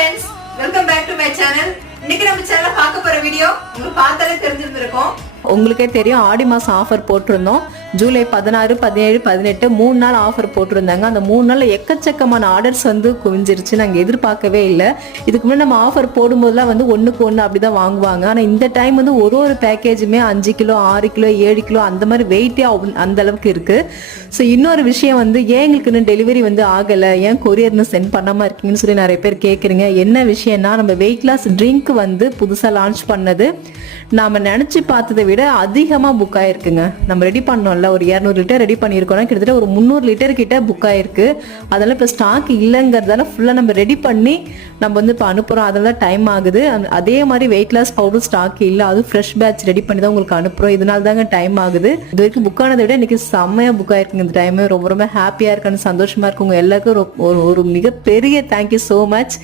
friends, welcome back to my channel. இன்னைக்கு நம்ம சேனல்ல பார்க்க போற வீடியோ உங்களுக்கு பார்த்தாலே தெரிஞ்சிருக்கும். உங்களுக்கே தெரியும் ஆடி மாசம் ஆஃபர் போட்டிருந்தோம். ஜூலை 16, 17, 18 3 நாள் ஆஃபர் போட்டிருந்தாங்க. அந்த 3 நாள்ல எக்கச்சக்கமான ஆர்டர்ஸ் குவிஞ்சிருச்சு. நாங்க எதிர்பார்க்கவே இல்லை. இதுக்கு முன்னாடி நம்ம ஆஃபர் போடும்போதுலாம் ஒண்ணுக்கு ஒன்று அப்படிதான் வாங்குவாங்க. ஆனா இந்த டைம் ஒரு பேக்கேஜுமே 5 கிலோ 6 கிலோ 7 கிலோ அந்த மாதிரி வெயிட்டே அந்த அளவுக்கு இருக்கு. ஸோ இன்னொரு விஷயம் ஏன் எங்களுக்கு இன்னும் டெலிவரி ஆகலை, ஏன் கொரியர்னு சென்ட் பண்ணாம இருக்கீங்கன்னு சொல்லி நிறைய பேர் கேட்குறீங்க. என்ன விஷயம்னா, நம்ம வெயிட் லாஸ் ட்ரிங்க் புதுசாக லான்ச் பண்ணது நாம நினைச்சு பார்த்ததை விட அதிகமாக புக் ஆயிருக்குங்க. நம்ம ரெடி பண்ணோம்ல, ஒரு 200 லிட்டர் ரெடி பண்ணியிருக்கோம்னா கிட்டத்தட்ட ஒரு 300 லிட்டர் கிட்ட புக் ஆயிருக்கு. அதெல்லாம் இப்போ ஸ்டாக் இல்லைங்கிறதால ஃபுல்லாக நம்ம ரெடி பண்ணி நம்ம இப்போ அனுப்புகிறோம். அதெல்லாம் டைம் ஆகுது. அதே மாதிரி வெயிட் லாஸ் பவுடர் ஸ்டாக் இல்லை, அது ஃப்ரெஷ் பேட்ச் ரெடி பண்ணி தான் உங்களுக்கு அனுப்புகிறோம். இதனால தாங்க டைம் ஆகுது. இது வரைக்கும் புக் ஆனதை விட இன்னைக்கு செம்மையாக புக் ஆயிருக்குங்க. இந்த டைம் ரொம்ப ரொம்ப ஹாப்பியாக இருக்கான்னு சந்தோஷமா இருக்குங்க. எல்லாருக்கும் ஒரு மிகப்பெரிய தேங்க்யூ ஸோ மச்.